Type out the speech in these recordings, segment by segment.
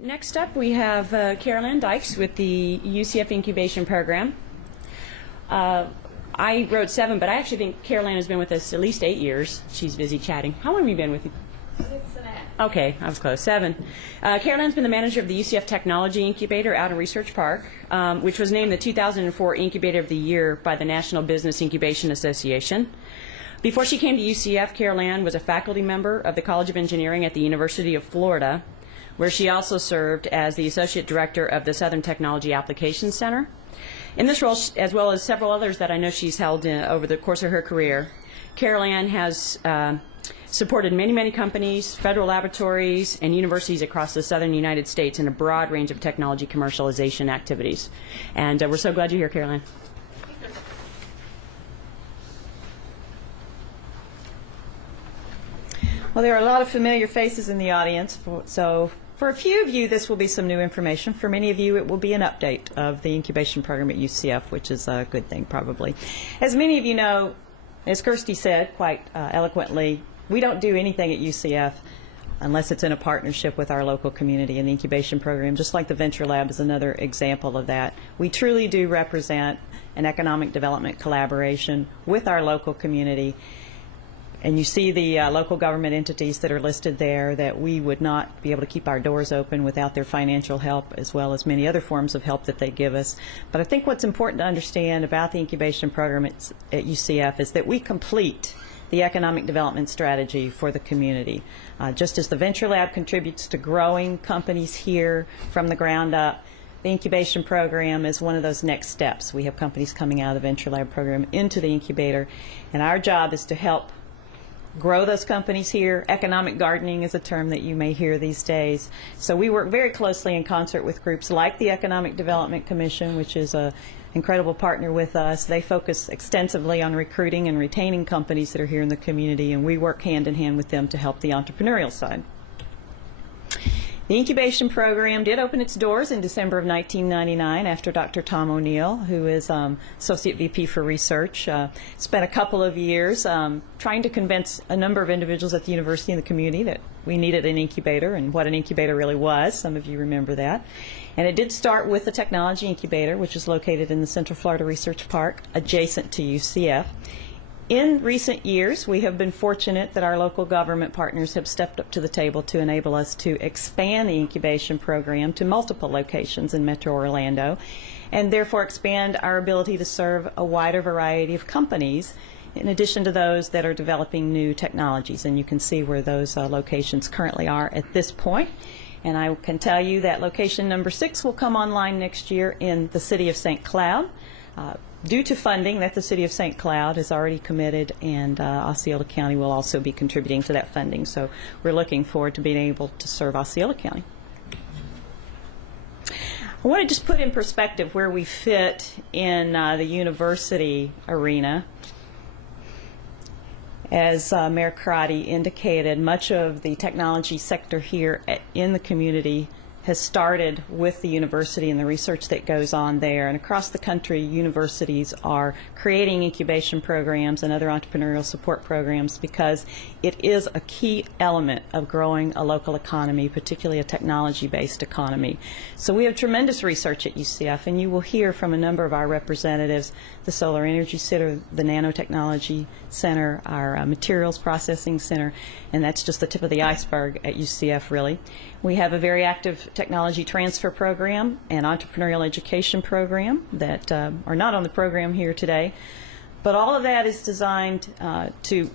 Next up, we have Carol Dykes with the UCF Incubation Program. I wrote 7, but I actually think Carol has been with us at least 8 years. She's busy chatting. How long have you been with you? 6.5. Okay, I was close. 7. Carolyn's been the manager of the UCF Technology Incubator out in Research Park, which was named the 2004 Incubator of the Year by the National Business Incubation Association. Before she came to UCF, Carol was a faculty member of the College of Engineering at the University of Florida, where she also served as the Associate Director of the Southern Technology Applications Center. In this role, as well as several others that I know she's held over the course of her career, Carol has supported many companies, federal laboratories, and universities across the southern United States in a broad range of technology commercialization activities. And we're so glad you're here, Carol. Well, there are a lot of familiar faces in the audience, so for a few of you this will be some new information. For many of you it will be an update of the incubation program at UCF, which is a good thing probably. As many of you know, as Kirsty said quite eloquently, we don't do anything at UCF unless it's in a partnership with our local community, and the incubation program, just like the Venture Lab, is another example of that. We truly do represent an economic development collaboration with our local community. And you see the local government entities that are listed there, that we would not be able to keep our doors open without their financial help, as well as many other forms of help that they give us. But I think what's important to understand about the incubation program at UCF is that we complete the economic development strategy for the community. Just as the Venture Lab contributes to growing companies here from the ground up, the incubation program is one of those next steps. We have companies coming out of the Venture Lab program into the incubator, and our job is to help grow those companies here. Economic gardening is a term that you may hear these days. So we work very closely in concert with groups like the Economic Development Commission, which is an incredible partner with us. They focus extensively on recruiting and retaining companies that are here in the community, and we work hand in hand with them to help the entrepreneurial side. The incubation program did open its doors in December of 1999 after Dr. Tom O'Neill, who is Associate VP for Research, spent a couple of years trying to convince a number of individuals at the university and the community that we needed an incubator and what an incubator really was. Some of you remember that. And it did start with the Technology Incubator, which is located in the Central Florida Research Park, adjacent to UCF. In recent years, we have been fortunate that our local government partners have stepped up to the table to enable us to expand the incubation program to multiple locations in Metro Orlando, and therefore expand our ability to serve a wider variety of companies in addition to those that are developing new technologies. And you can see where those locations currently are at this point. And I can tell you that location number 6 will come online next year in the city of St. Cloud. Due to funding that the City of St. Cloud has already committed, and Osceola County will also be contributing to that funding. So we're looking forward to being able to serve Osceola County. I want to just put in perspective where we fit in the university arena. As Mayor Crotty indicated, much of the technology sector here in the community has started with the university and the research that goes on there. And across the country, universities are creating incubation programs and other entrepreneurial support programs because it is a key element of growing a local economy, particularly a technology-based economy. So we have tremendous research at UCF, and you will hear from a number of our representatives, the Solar Energy Center, the Nanotechnology Center, our Materials Processing Center, and that's just the tip of the iceberg at UCF, really. We have a very active technology transfer program and entrepreneurial education program that are not on the program here today. But all of that is designed to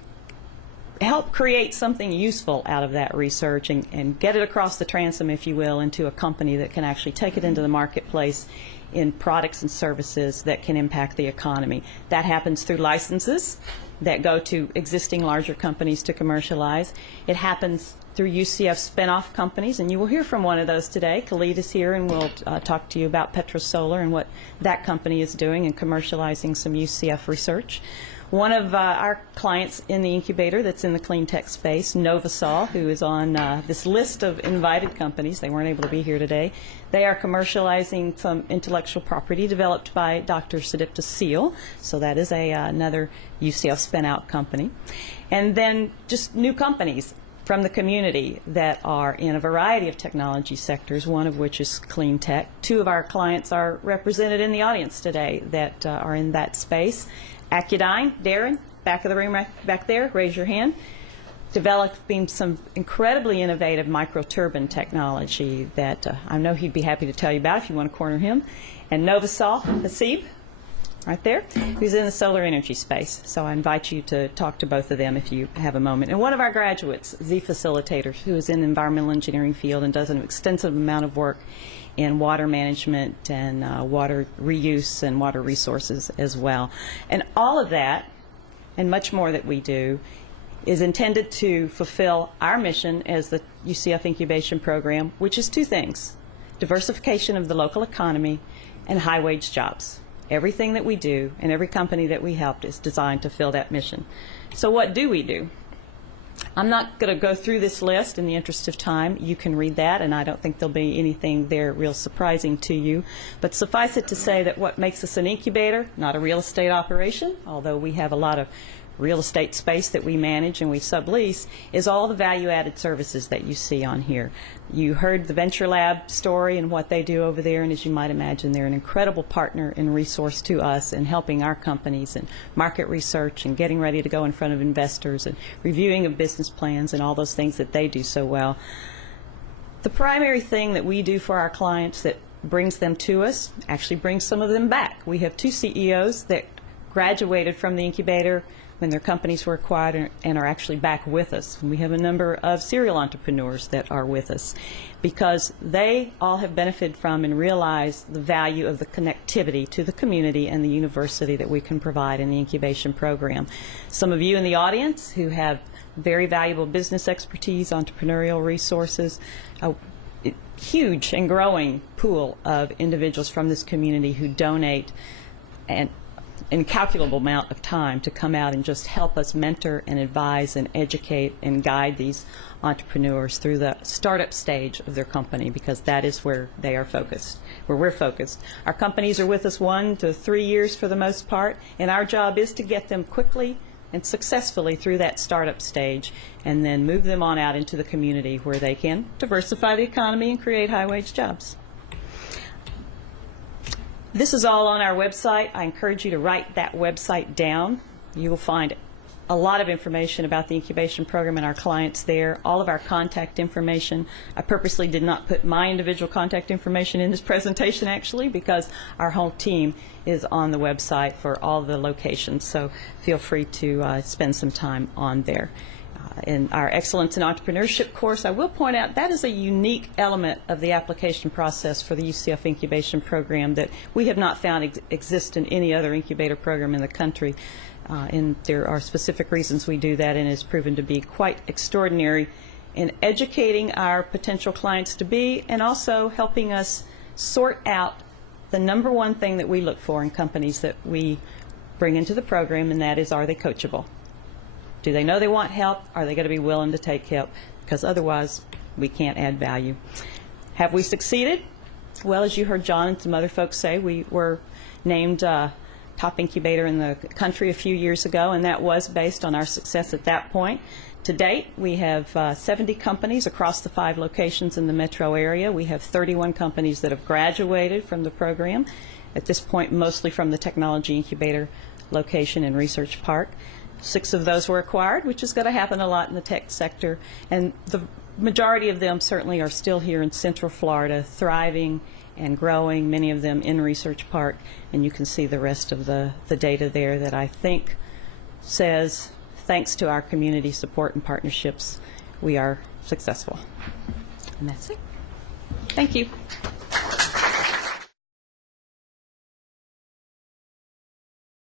help create something useful out of that research and get it across the transom, if you will, into a company that can actually take it into the marketplace in products and services that can impact the economy. That happens through licenses that go to existing larger companies to commercialize. It happens through UCF spin-off companies, and you will hear from one of those today. Khalid is here, and we'll talk to you about Petrosolar and what that company is doing in commercializing some UCF research. One of our clients in the incubator that's in the clean tech space, Novasol, who is on this list of invited companies, they weren't able to be here today. They are commercializing some intellectual property developed by Dr. Sadipta Seal, so that is another UCF spin-out company. And then just new companies. from the community that are in a variety of technology sectors, one of which is clean tech. Two of our clients are represented in the audience today that are in that space. Accudyne, Darren, back of the room, right back there, raise your hand. Developing some incredibly innovative microturbine technology that I know he'd be happy to tell you about if you want to corner him. And Novasol, Hasib, right there, who's in the solar energy space. So I invite you to talk to both of them if you have a moment. And one of our graduates, Z Facilitator, who is in the environmental engineering field and does an extensive amount of work in water management and water reuse and water resources as well. And all of that, and much more that we do, is intended to fulfill our mission as the UCF Incubation Program, which is two things: diversification of the local economy and high-wage jobs. Everything that we do and every company that we help is designed to fill that mission. So what do we do? I'm not going to go through this list in the interest of time. You can read that, and I don't think there'll be anything there real surprising to you. But suffice it to say that what makes us an incubator, not a real estate operation, although we have a lot of real estate space that we manage and we sublease, is all the value-added services that you see on here. You heard the Venture Lab story and what they do over there, and as you might imagine, they're an incredible partner and resource to us in helping our companies in market research and getting ready to go in front of investors and reviewing of business plans and all those things that they do so well. The primary thing that we do for our clients that brings them to us actually brings some of them back. We have two CEOs that graduated from the incubator when their companies were acquired and are actually back with us. We have a number of serial entrepreneurs that are with us because they all have benefited from and realized the value of the connectivity to the community and the university that we can provide in the incubation program. Some of you in the audience who have very valuable business expertise, entrepreneurial resources, a huge and growing pool of individuals from this community who donate an incalculable amount of time to come out and just help us mentor and advise and educate and guide these entrepreneurs through the startup stage of their company, because that is where they are focused, where we're focused. Our companies are with us 1 to 3 years for the most part, and our job is to get them quickly and successfully through that startup stage and then move them on out into the community where they can diversify the economy and create high-wage jobs. This is all on our website. I encourage you to write that website down. You will find a lot of information about the incubation program and our clients there, all of our contact information. I purposely did not put my individual contact information in this presentation, actually, because our whole team is on the website for all the locations, so feel free to spend some time on there. In our Excellence in Entrepreneurship course, I will point out that is a unique element of the application process for the UCF Incubation Program that we have not found exist in any other incubator program in the country. And there are specific reasons we do that, and it has proven to be quite extraordinary in educating our potential clients to be, and also helping us sort out the number one thing that we look for in companies that we bring into the program, and that is, are they coachable? Do they know they want help? Are they going to be willing to take help? Because otherwise, we can't add value. Have we succeeded? Well, as you heard John and some other folks say, we were named top incubator in the country a few years ago, and that was based on our success at that point. To date, we have 70 companies across the 5 locations in the metro area. We have 31 companies that have graduated from the program, at this point mostly from the technology incubator location in Research Park. 6 of those were acquired, which is going to happen a lot in the tech sector, and the majority of them certainly are still here in Central Florida, thriving and growing, many of them in Research Park, and you can see the rest of the data there that I think says, thanks to our community support and partnerships, we are successful. And that's it. Thank you.